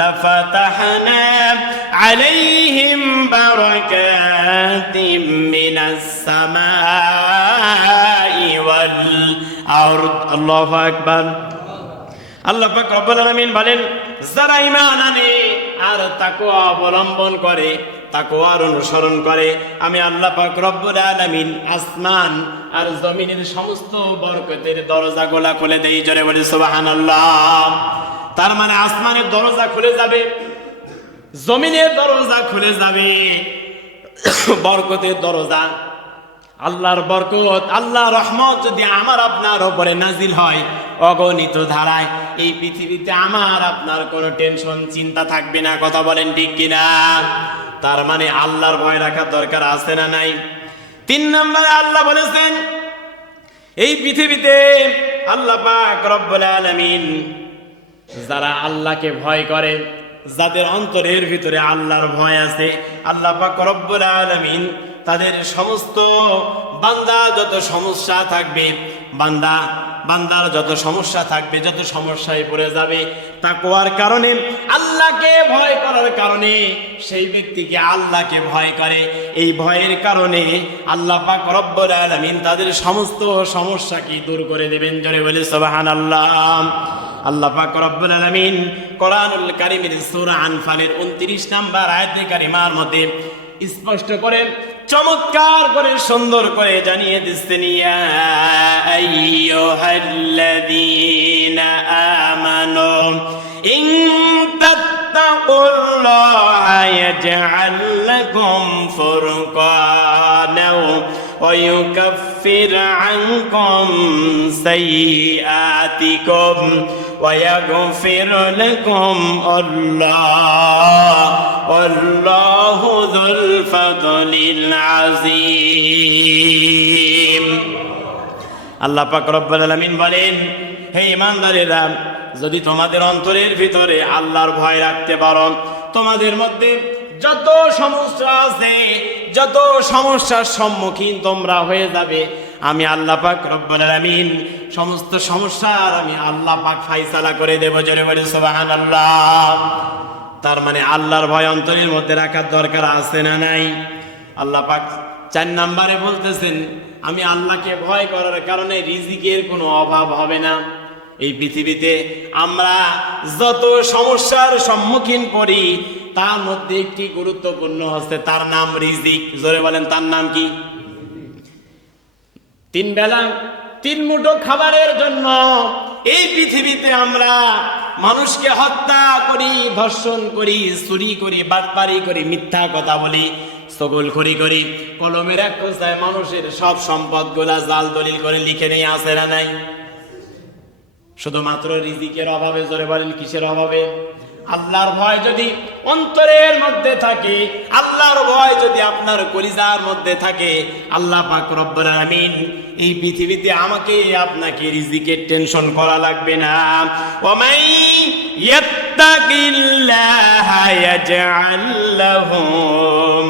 লাফাতাহনা আলাইহিম বারাকাতিম মিনাস সামাই ওয়াল আরদ। আল্লাহু আকবার। আল্লাহ পাক রব্বুল আলামিন বলেন, যারা ঈমান আনে আর তাকওয়া অবলম্বন করে, তাকওয়ার অনুসরণ করে, আমি আল্লাহ পাক রব্বুল আলামিন আসমান আর জমিনের সমস্ত বরকতের দরজাগুলা খুলে দেই। জোরে বলে সুবহানাল্লাহ। তার মানে আসমানের দরজা খুলে যাবে, জমিনের দরজা খুলে যাবে, বরকতের দরজা, আল্লাহর বরকত, আল্লাহর রহমত যদি আমার আপনার উপরে নাজিল হয় অগণিত ধারায়, এই পৃথিবীতে আমার আপনার কোনো টেনশন, চিন্তা থাকবে না। কথা বলেন ঠিক কিনা? তার মানে আল্লাহর ভয় রাখার দরকার আছে না নাই? 3 নম্বরে আল্লাহ বলেছেন, এই পৃথিবীতে আল্লাহ পাক রব্বুল আলামিন যারা আল্লাহকে ভয় করে, যাদের অন্তরের ভিতরে আল্লাহর ভয় আছে, আল্লাহ পাক রব্বুল আলামিন তাদের সমস্ত বান্দা যত সমস্যা থাকবে, বান্দার যত সমস্যা থাকবে, যত সমস্যায় পড়ে যাবে, তাকওয়ার কারণে, আল্লাহকে ভয় করার কারণে, সেই ব্যক্তিকে আল্লাহকে ভয় করে, এই ভয়ের কারণে আল্লাহ পাক রব্বুল আলামিন তাদের সমস্ত সমস্যাকে দূর করে দেবেন। জোরে বলে সুবহানাল্লাহ। আল্লাহ পাক রব্বুল আলামিন কোরআনুল কারীমের সূরা আনফালের 29 নম্বর আয়াতে কারিমার মধ্যে স্পষ্ট করে, চমৎকার করে, সুন্দর করে জানিয়ে দিচ্ছেন, ইয়া আইয়ুহাল্লাযীনা আমানু ইন তাত্তাকুল্লাহা ইয়াজআল লাকুম ফুরকানা ওয়া ইউকাফির আনকুম সাইয়্যাতিকুম ওয়া ইয়াগফির লাকুম আল্লাহু যুল ফাদলিল আযীম। আল্লাহ পাক রব্বুল আলামিন বলেন, হে ঈমানদারেরা, যদি তোমাদের অন্তরের ভিতরে আল্লাহর ভয় রাখতে পারো, তোমাদের মধ্যে যত সমস্যা আছে, যত সমস্যার সম্মুখীন তোমরা হয়ে যাবে, আমি আল্লাহ পাক রব্বুল আলামিন সমস্ত সমস্যার আমি আল্লাহ পাক ফায়সালা করে দেব। জোরে বলে সুবহানাল্লাহ। তার মানে আল্লাহর ভয় অন্তরের মধ্যে রাখার দরকার আছে না নাই? আল্লাহ পাক 4 নম্বরে বলতেছেন, আমি আল্লাহকে ভয় করার কারণে রিজিকের কোনো অভাব হবে না। এই পৃথিবীতে আমরা যত সমস্যার সম্মুখীন করি তার মধ্যে একটি গুরুত্বপূর্ণ হচ্ছে তার নাম রিজিক। জোরে বলেন, তার নাম কি? 3 বেলা 3 মুঠো খাবারের জন্য এই পৃথিবীতে আমরা মানুষকে হত্যা করি, ধর্ষণ করি, চুরি করি, বাটপারি করি, মিথ্যা কথা বলি, চগলখড়ি করি, কলমের এক কোথায় মানুষের সব সম্পদ গুলা জাল দলিল করে লিখে নিয়ে আসে না নাই? শুধুমাত্র রিজিকের অভাবে। জোরে বলেন, কিসের অভাবে? আল্লাহর ভয় যদি অন্তরের মধ্যে থাকে, আল্লাহর ভয় যদি আপনার কলিজার মধ্যে থাকে, আল্লাহ পাক রব্বুল আলামিন এই পৃথিবীতে আমাকে আপনাকে রিজিকের টেনশন করা লাগবে না। ওয়ামাই ইয়াত্তাকিল্লাহা ইয়াজআল লাহু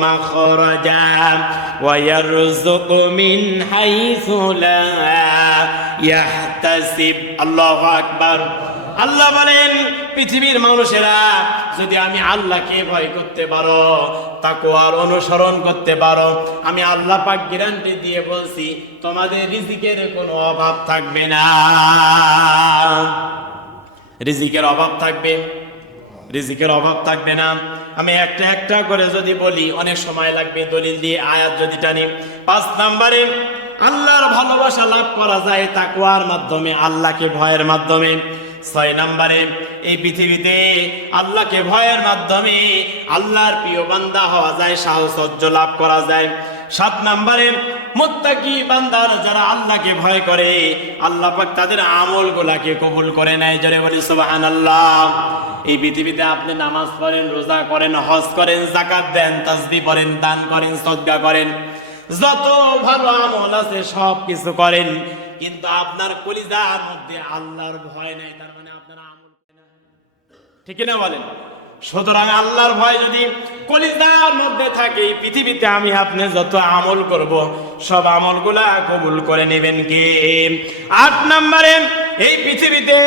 মাখরাজা ওয়া ইয়ারযুকু মিন হাইসু লা ইয়াহতাসিব। আল্লাহু আকবার। আল্লাহ বলেন, পৃথিবীর মানুষেরা যদি আমি আল্লাহকে ভয় করতে পারো, তাকওয়ার অনুসরণ করতে পারো, আমি আল্লাহ পাক গ্যারান্টি দিয়ে বলছি তোমাদের রিজিকের কোনো অভাব থাকবে না। রিজিকের অভাব থাকবে, রিজিকের অভাব থাকবে না। আমি একটা একটা করে যদি বলি অনেক সময় লাগবে, দলিল দিয়ে আয়াত যদি টানি। 5 নম্বরে আল্লাহর ভালোবাসা লাভ করা যায় তাকওয়ার মাধ্যমে, আল্লাহকে ভয়ের মাধ্যমে। 6 নম্বরে এই পৃথিবীতে আল্লাহকে ভয়ের মাধ্যমে আল্লাহর প্রিয় বান্দা হওয়া যায়, সাহচর্য লাভ করা যায়। 7 নম্বরে মুত্তাকি বান্দার যারা আল্লাহকে ভয় করে, আল্লাহ পাক তাদের আমলগুলোকে কবুল করে নেয়। জোরে বলি সুবহানাল্লাহ। এই পৃথিবীতে আপনি নামাজ পড়েন, রোজা করেন, হজ করেন, যাকাত দেন, তাসবিহ পড়েন, দান করেন, সদকা করেন, যত ভালো আমল আছে সব কিছু করেন, কিন্তু আপনার কলিজার মধ্যে আল্লাহর ভয় নাই, তার মানে আপনার আমল না, ঠিক না বলেন? সুতরাং আল্লাহর ভয় যদি কলিজার মধ্যে থাকে, পৃথিবীতে আমি আপনি যত আমল করব সব আমলগুলা কবুল করে নেবেন কে? 8 নম্বরে এই পৃথিবীতে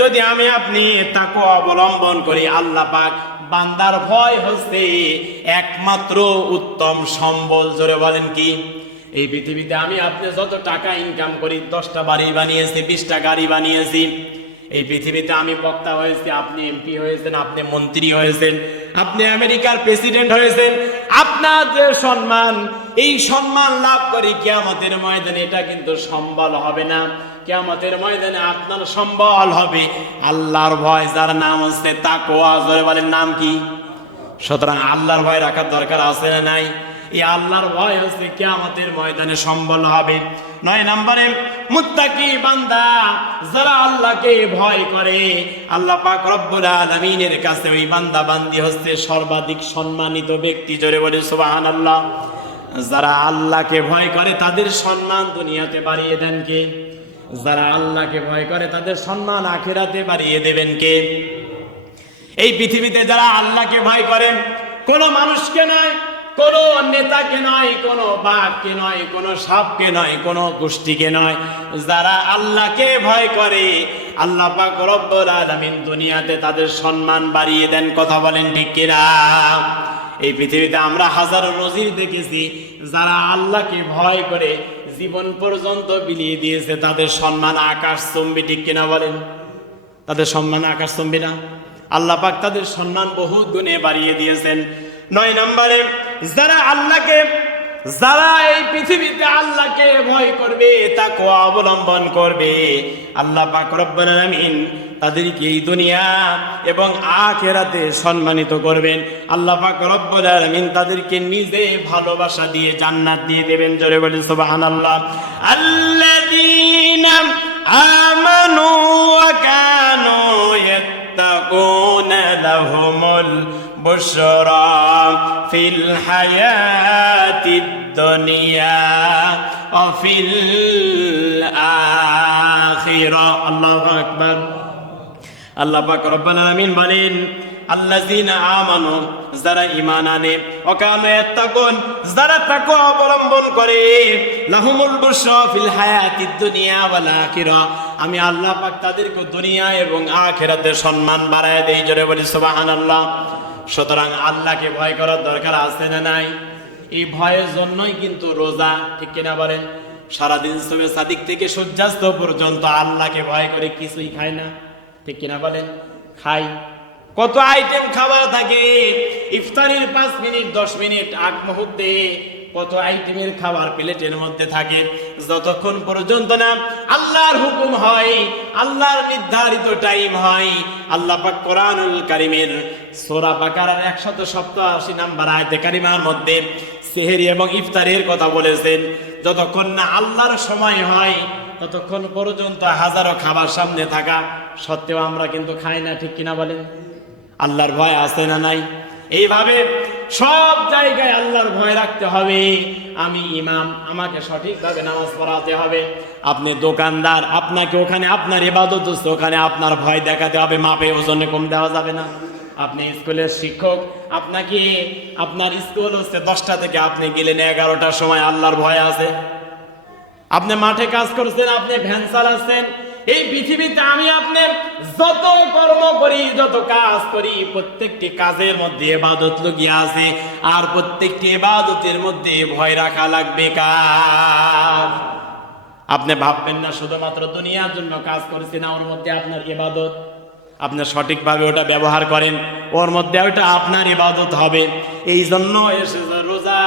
যদি আমি আপনি তাকওয়া অবলম্বন করি, আল্লাহ পাক বান্দার ভয় হচ্ছে একমাত্র উত্তম সম্বল। জোরে বলেন কি? এই পৃথিবীতে আমি আপনি যত টাকা ইনকাম করি, 10টা বাড়ি বানিয়েছি, 20টা গাড়ি বানিয়েছি, এই পৃথিবীতে আমি বক্তা হয়েছি, আপনি এমপি হয়েছেন, আপনি মন্ত্রী হয়েছেন, আপনি আমেরিকার প্রেসিডেন্ট হয়েছেন, আপনার যে সম্মান, এই সম্মান লাভ করি কিয়ামতের ময়দানে, এটা কিন্তু সম্বল হবে না। কিয়ামতের ময়দানে আপনার সম্বল হবে আল্লাহর ভয়, যার নাম হচ্ছে তাকওয়া। জোরে বলেন, নাম কি? সুতরাং আল্লাহর ভয় রাখার দরকার আছে না নাই? এই আল্লাহর ভয় হচ্ছে কিয়ামতের ময়দানে সম্বল হবে। 9 নম্বরে মুত্তাকি বান্দা যারা আল্লাহকে ভয় করে, আল্লাহ পাক রব্বুল আলামিনের কাছে ওই বান্দা বান্দি হচ্ছে সর্বাধিক সম্মানিত ব্যক্তি। জোরে বলে সুবহানাল্লাহ। যারা আল্লাহকে ভয় করে তাদের সম্মান দুনিয়াতে বাড়িয়ে দেন কে? যারা আল্লাহকে ভয় করে তাদের সম্মান আখিরাতে বাড়িয়ে দেবেন কে? এই পৃথিবীতে যারা আল্লাহকে ভয় করেন, কোনো মানুষকে নয়, কোন নেতাকে নয়, কোন বাঘকে নয়, কোন সাপকে নয়, কোন গোষ্ঠীকে নয়, যারা আল্লাহকে ভয় করে আল্লাহ পাক রব্বুল আলামিন দুনিয়াতে তাদের সম্মান বাড়িয়ে দেন। কথা বলেন ঠিক কিনা? এই পৃথিবীতে আমরা হাজারো নজির দেখেছি, যারা আল্লাহকে ভয় করে জীবন পর্যন্ত বিলিয়ে দিয়েছে, তাদের সম্মান আকাশচুম্বী। ঠিক কিনা বলেন? তাদের সম্মান আকাশচুম্বী না? আল্লাহ পাক তাদের সম্মান বহুত গুণে বাড়িয়ে দিয়েছেন। 9 নম্বরে যারা এই পৃথিবীতে আল্লাহকে ভয় করবে, তাকওয়া অবলম্বন করবে, আল্লাহ পাক রব্বুল আলামিন তাদেরকে এই দুনিয়া এবং আখিরাতে সম্মানিত করবেন। আল্লাহ পাক রব্বুল আলামিন তাদেরকে নিজে ভালোবাসা দিয়ে জান্নাত দিয়ে দেবেন। জোরে বলি সুবহানাল্লাহ। আল্লাযীনা আমানু ওয়া কানু ইয়াত্তাকুনা লাহুমুল বুশরা ফিল হায়াতিদ দুনিয়া ওয়া ফিল আখিরা। আল্লাহু আকবার। আল্লাহ পাক রব্বুল আলামিন বলেন, আল্লাযীনা আমানু, যারা ঈমান আনে, ওয়া কানু ইয়াত্তাকুন, যারা তাকওয়া অবলম্বন করে, লাহুমুল বুশরা ফিল হায়াতিদ দুনিয়া ওয়াল আখিরা, আমি আল্লাহ পাক তাদেরকে দুনিয়া এবং আখিরাতে সম্মান বাড়ায় দেই। জোরে বলি সুবহানাল্লাহ। সুতরাং আল্লাহকে ভয় করার দরকার আছে না নাই? এই ভয়ের জন্যই কিন্তু রোজা, ঠিক কিনা বলেন? সারাদিন সবে সাদিক থেকে সূর্যাস্ত পর্যন্ত আল্লাহকে ভয় করে কিছুই খায় না, ঠিক কিনা বলেন? খাই। কত আইটেম খাবার থাকে, ইফতারির 5 মিনিট 10 মিনিট আগ মুহূর্তে কত আইটেমের খাবার প্লেটের মধ্যে থাকে। যতক্ষণ পর্যন্ত না আল্লাহর হুকুম হয়, আল্লাহর নির্ধারিত টাইম হয়। আল্লাহ পাক কোরআনুল কারীমের সূরা বাকারার 187 নম্বর আয়াতে কারিমার মধ্যে সেহরি এবং ইফতারের কথা বলেছেন। যতক্ষণ না আল্লাহর সময় হয় ততক্ষণ পর্যন্ত হাজারো খাবার সামনে থাকা সত্ত্বেও আমরা কিন্তু খাই না, ঠিক কিনা বলেন? আল্লাহর ভয় আছে না নাই? এইভাবে সব জায়গায় আল্লাহর ভয় রাখতে হবে। আমি ইমাম, আমাকে সঠিকভাবে নামাজ পড়াতে হবে। আপনি দোকানদার, আপনাকে ওখানে আপনার ইবাদত হচ্ছে, ওখানে আপনার ভয় দেখাতে হবে, মাপে ওজনে কম দেওয়া যাবে না। আপনি স্কুলের শিক্ষক, আপনাকে আপনার স্কুল হচ্ছে 10টা থেকে, আপনি গেলেন 11টার সময়, আল্লাহর ভয় আছে। আপনি মাঠে কাজ করছেন, আপনি ভ্যান চালাচ্ছেন। এই পৃথিবীতে আমি আপনি যত কর্ম করি, যত কাজ করি, প্রত্যেকটি কাজের মধ্যে ইবাদত লুকিয়ে আছে। আর প্রত্যেকটি ইবাদতের মধ্যে ভয় রাখা লাগবে কার? আপনি ভাববেন না শুধুমাত্র দুনিয়ার জন্য কাজ করেছেন, ওর মধ্যে আপনার ইবাদত। আপনি সঠিকভাবে ওটা ব্যবহার করেন, ওর মধ্যে ওটা আপনার ইবাদত হবে। এই জন্য এসেছে রোজা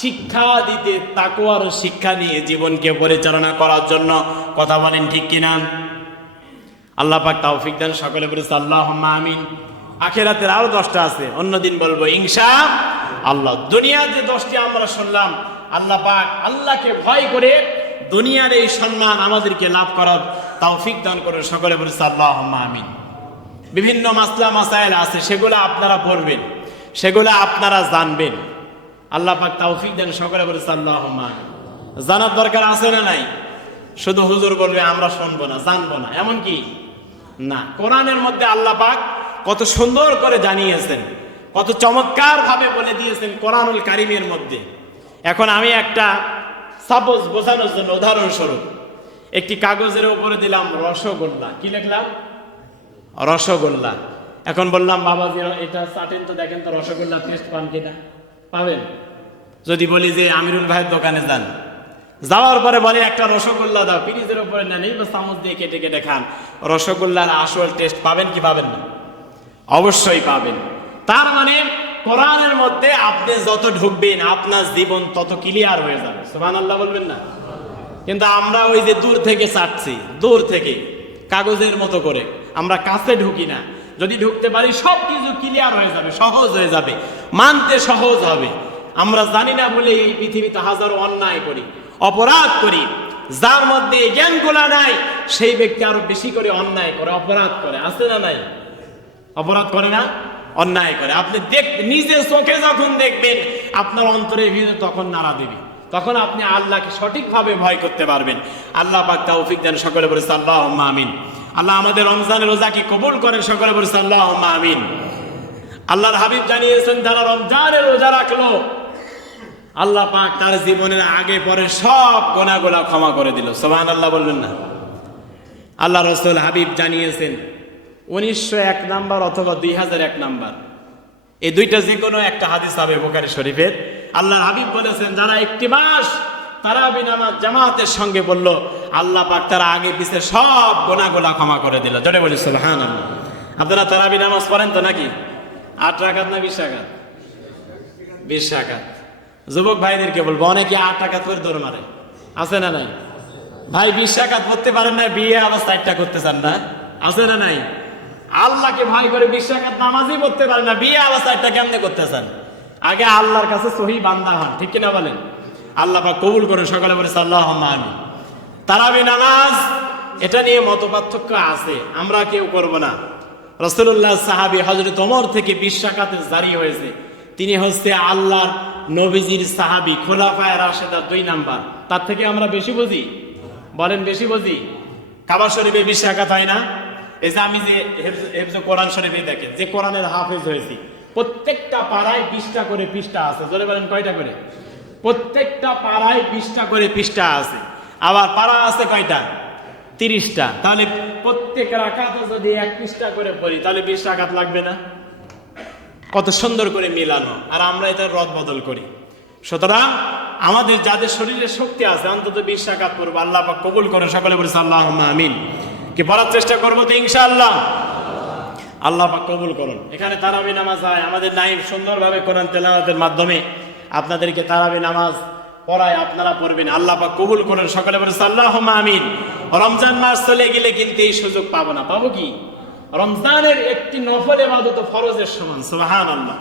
শিক্ষা দিতে, তাকওয়ার শিক্ষা নিয়ে জীবনকে পরিচালনা করার জন্য। কথা বলেন ঠিক কিনা? আল্লাহ পাক তৌফিক দেন। সকলে বলেছে আল্লাহুম্মা আমিন। আখিরাতের আরো 10টা আছে, অন্যদিন বলবো ইনশাআল্লাহ। দুনিয়াতে 10টি আমরা শুনলাম। আল্লাহ পাক আল্লাহকে ভয় করে দুনিয়ার এই সম্মান আমাদেরকে লাভ করার তৌফিক দান করে। সকলে বলেছে আল্লাহুম্মা আমিন। বিভিন্ন মাসলা মাসাইল আছে, সেগুলো আপনারা পড়বেন, সেগুলো আপনারা জানবেন। আল্লাহ পাক তৌফিক দেন। সকলে বলেছে আল্লাহুম্মা আমিন। জানার দরকার আছে না নাই? শুধু হুজুর বলবে আমরা শুনবো না, জানবো না, এমন কি না। কোরআনের মধ্যে আল্লাহ পাক কত সুন্দর করে জানিয়েছেন, কত চমৎকার ভাবে বলে দিয়েছেন কোরআনুল কারীমের মধ্যে। এখন আমি একটা সাপোজ বোঝানোর জন্য উদাহরণস্বরূপ একটি কাগজের উপরে দিলাম রসগোল্লা। কি লিখলাম? রসগোল্লা। এখন বললাম বাবাজি এটা চাটেন তো, দেখেন তো রসগোল্লা টেস্ট পান কিনা। পাবেন? যদি বলি যে আমিরুল ভাইয়ের দোকানে যান, যাওয়ার পরে বলে একটা রসগোল্লা দাও, ফ্রিজের উপরে নেন, বা চামচ দিয়ে কেটে কেটে খান, রসগোল্লার আসল টেস্ট পাবেন কি পাবেন না? অবশ্যই পাবেন। তার মানে কোরআনের মধ্যে আপনি যত ঢুকবেন আপনার জীবন তত ক্লিয়ার হয়ে যাবে। সুবহানাল্লাহ বলবেন না? কিন্তু আমরা ওই যে দূর থেকে চাটছি, দূর থেকে কাগজের মতো করে, আমরা কাছে ঢুকি না। যদি ঢুকতে পারি সব কিছু ক্লিয়ার হয়ে যাবে, সহজ হয়ে যাবে, মানতে সহজ হবে। আমরা জানি না বলে এই পৃথিবীতে হাজারো অন্যায় করি, অপরাধ করি। যার মধ্যে জ্ঞানগুলা নাই সেই ব্যক্তি আরো বেশি করে অন্যায় করে, অপরাধ করে। আছে না নাই? অপরাধ করে না, অন্যায় করে। আপনি নিজে চোখে যখন দেখবেন আপনার অন্তরের ভিতরে তখন নাড়া দেবে, তখন আপনি আল্লাহকে সঠিকভাবে ভয় করতে পারবেন। আল্লাহ পাক তৌফিক দেন। সকলে বলেছে আল্লাহুম্মা আমিন। আল্লাহ আমাদের রমজানের রোজাকে কবুল করেন। সকলে বলেছে আল্লাহুম্মা আমিন। আল্লাহর হাবিব জানিয়েছেন যারা রমজানের রোজা রাখলো আল্লাহ পাক তার জীবনের আগে পরে সব গুনাহগুলো ক্ষমা করে দিল। সুবহানাল্লাহ বলবেন না? আল্লাহ রাসূল হাবিব জানিয়েছেন 1901 নাম্বার অথবা 2001 নাম্বার, এই দুইটা যে কোনো একটা হাদিস হবে বুখারী শরীফের। আল্লাহর হাবিব বলেছেন যারা একটি মাস তারাবি নামাজ জামাতের সঙ্গে বলল আল্লাহ পাক তারা আগে পিছে সব গুনাহগুলো ক্ষমা করে দিল। জোরে বলি সুবহানাল্লাহ। আপনারা তারাবি নামাজ পড়েন তো নাকি? 8 রাকাত না 20 রাকাত? 20 রাকাত। যুবক ভাইদেরকে বলবো, অনেকে 8 রাকাত করে দৌড় মারে, আছে না নাই? ভাই 20 রাকাত পড়তে পারেন না, বিয়ে অবস্থায় একটা করতে চান না, আছে না নাই? আল্লাহকে ভয় করে 20 রাকাত নামাজই পড়তে পারেন না, বিয়ে অবস্থায় একটা কেমনে করতে চান? আগে আল্লাহর কাছে সহি বান্দা হন, ঠিক কিনা বলেন? আল্লাহ পাক কবুল করে। সকালে বলেছে আল্লাহুম্মা আমিন। তারাবি নামাজ এটা নিয়ে মতপার্থক্য আছে, আমরা কেউ করব না। রাসূলুল্লাহ সাহাবী হযরত ওমর থেকে 20 রাকাতে জারি হয়েছে। তিনি হচ্ছে আল্লাহর নবীজির সাহাবী, খোলাফায়ে রাশেদা 2 নাম্বার। তার থেকে আমরা বেশি বুঝি? বলেন বেশি বুঝি? কাবা শরীফে 20 রাকাত হয় না? এই যে আমি যে হেফজ কোরআন শরীফে দেখেন যে কোরআনের হাফেজ হয়েছি, প্রত্যেকটা পাড়ায় 20টা করে পৃষ্ঠা আছে। জোরে বলেন কয়টা করে? প্রত্যেকটা পাড়ায় 20টা করে পৃষ্ঠা আছে। আবার পাড়া আছে কয়টা? 30টা। তাহলে প্রত্যেক রাকাতে যদি 1 পৃষ্ঠা করে পড়ি তাহলে 20 রাকাত লাগবে না? কত সুন্দর করে মিলানো। আর আমরা এটা রদ বদল করি। সুতরাং আমাদের যাদের শরীরে শক্তি আছে অন্তত 20 রাকাত পড়বো, আল্লাহ পাক কবুল করেন। সকলে বলেছে আল্লাহুম্মা আমিন। কি পড়ার চেষ্টা করবো তো ইনশাআল্লাহ, আল্লাহ পাক কবুল করুন। এখানে তারাবি নামাজ হয়, আমাদের নাইব সুন্দরভাবে কোরআন তেলাওয়াতের মাধ্যমে আপনাদেরকে তারাবি নামাজ পড়ায়, আপনারা পড়বেন, আল্লাহ পাক কবুল করুন। সকলে বলেছে আল্লাহুম্মা আমিন। রমজান মাস চলে গেলে কিন্তু এই সুযোগ পাবো না। পাবো কি? রমজানের একটি নফল ইবাদত ফরজের সমান। সুবহানাল্লাহ।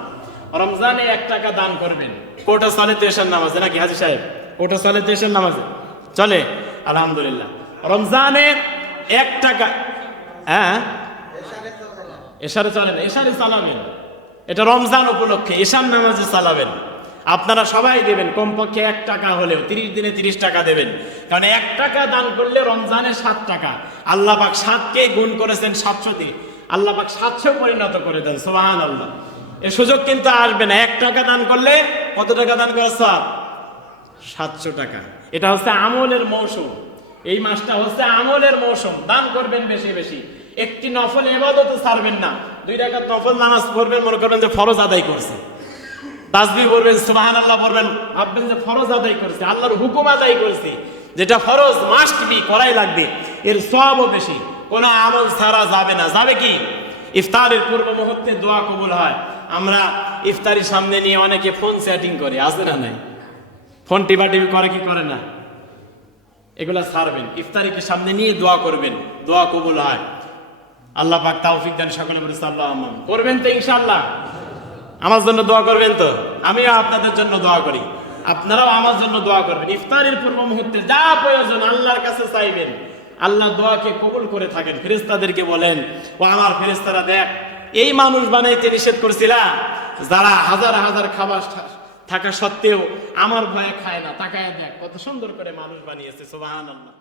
রমজানে 1 টাকা দান করবেন। কোটা চলে তো এশার নামাজে নাকি হাজী সাহেব? কোটা চলে তো এশার নামাজে চলে, আলহামদুলিল্লাহ। রমজানে 1 টাকা, হ্যাঁ এশারে চলে না, এশারে চালাবেন, এটা রমজান উপলক্ষে এশার নামাজে চালাবেন। আপনারা সবাই দেবেন কমপক্ষে 1 টাকা হলেও, 30 দিনে 30 টাকা দেবেন। কারণ 1 টাকা দান করলে রমজানে 7 টাকা, আল্লাহ পাক 7কে গুণ করেছেন 700 দিয়ে, আল্লাহ পাক 700 পরিণত করে দেন। সুবহানাল্লাহ। এই সুযোগ কিন্তু আসবে না। 1 টাকা দান করলে কত টাকা দান করা স্যার? 700 টাকা। এটা হচ্ছে আমলের মৌসুম, এই মাসটা হচ্ছে আমলের মৌসুম। দান করবেন বেশি বেশি। একটি নফল ইবাদত ছাড়বেন না। 2 রাকাত নফল নামাজ পড়বেন, মনে করবেন যে ফরজ আদায় করছে, তাসবিহ পড়বেন, সুবহানাল্লাহ পড়বেন, ভাববেন যে ফরজ আদায় করছে, আল্লাহর হুকুম আদায় করছে, যেটা ফরজ মাস্ট বি করাই লাগবে, এর সওয়াবও বেশি। কোনো আমল ছাড়া যাবে না। যাবে কি? ইফতারের পূর্ব মুহূর্তে দোয়া কবুল হয়। আমরা ইফতারির সামনে নিয়ে অনেকে ফোন সেটিং করে, আছে না নাই? ফোন টিপাটিপি করে কি করে না? এগুলা ছাড়বেন। ইফতারিকে সামনে নিয়ে দোয়া করবেন, দোয়া কবুল হয়। আল্লাহ পাক তৌফিক দেন। সকলে বলে আল্লাহুম্মা আমিন। করবেন তো ইনশাআল্লাহ? আমার জন্য দোয়া করবেন তো? আমিও আপনাদের জন্য দোয়া করি, আপনারাও আমার জন্য দোয়া করবেন। ইফতারের পূর্ব মুহূর্তে যা প্রয়োজন আল্লাহর কাছে চাইবেন, আল্লাহ দোয়াকে কবুল করে থাকেন। ফেরেশতাদেরকে বলেন, ও আমার ফেরেশতারা, দেখ এই মানুষ বানাইতে নিষেধ করছিলা, যারা হাজার হাজার খাবার থাকা সত্ত্বেও আমার ভয়ে খায় না, তাকায় দেখ কত সুন্দর করে মানুষ বানিয়েছে। সুবহানাল্লাহ।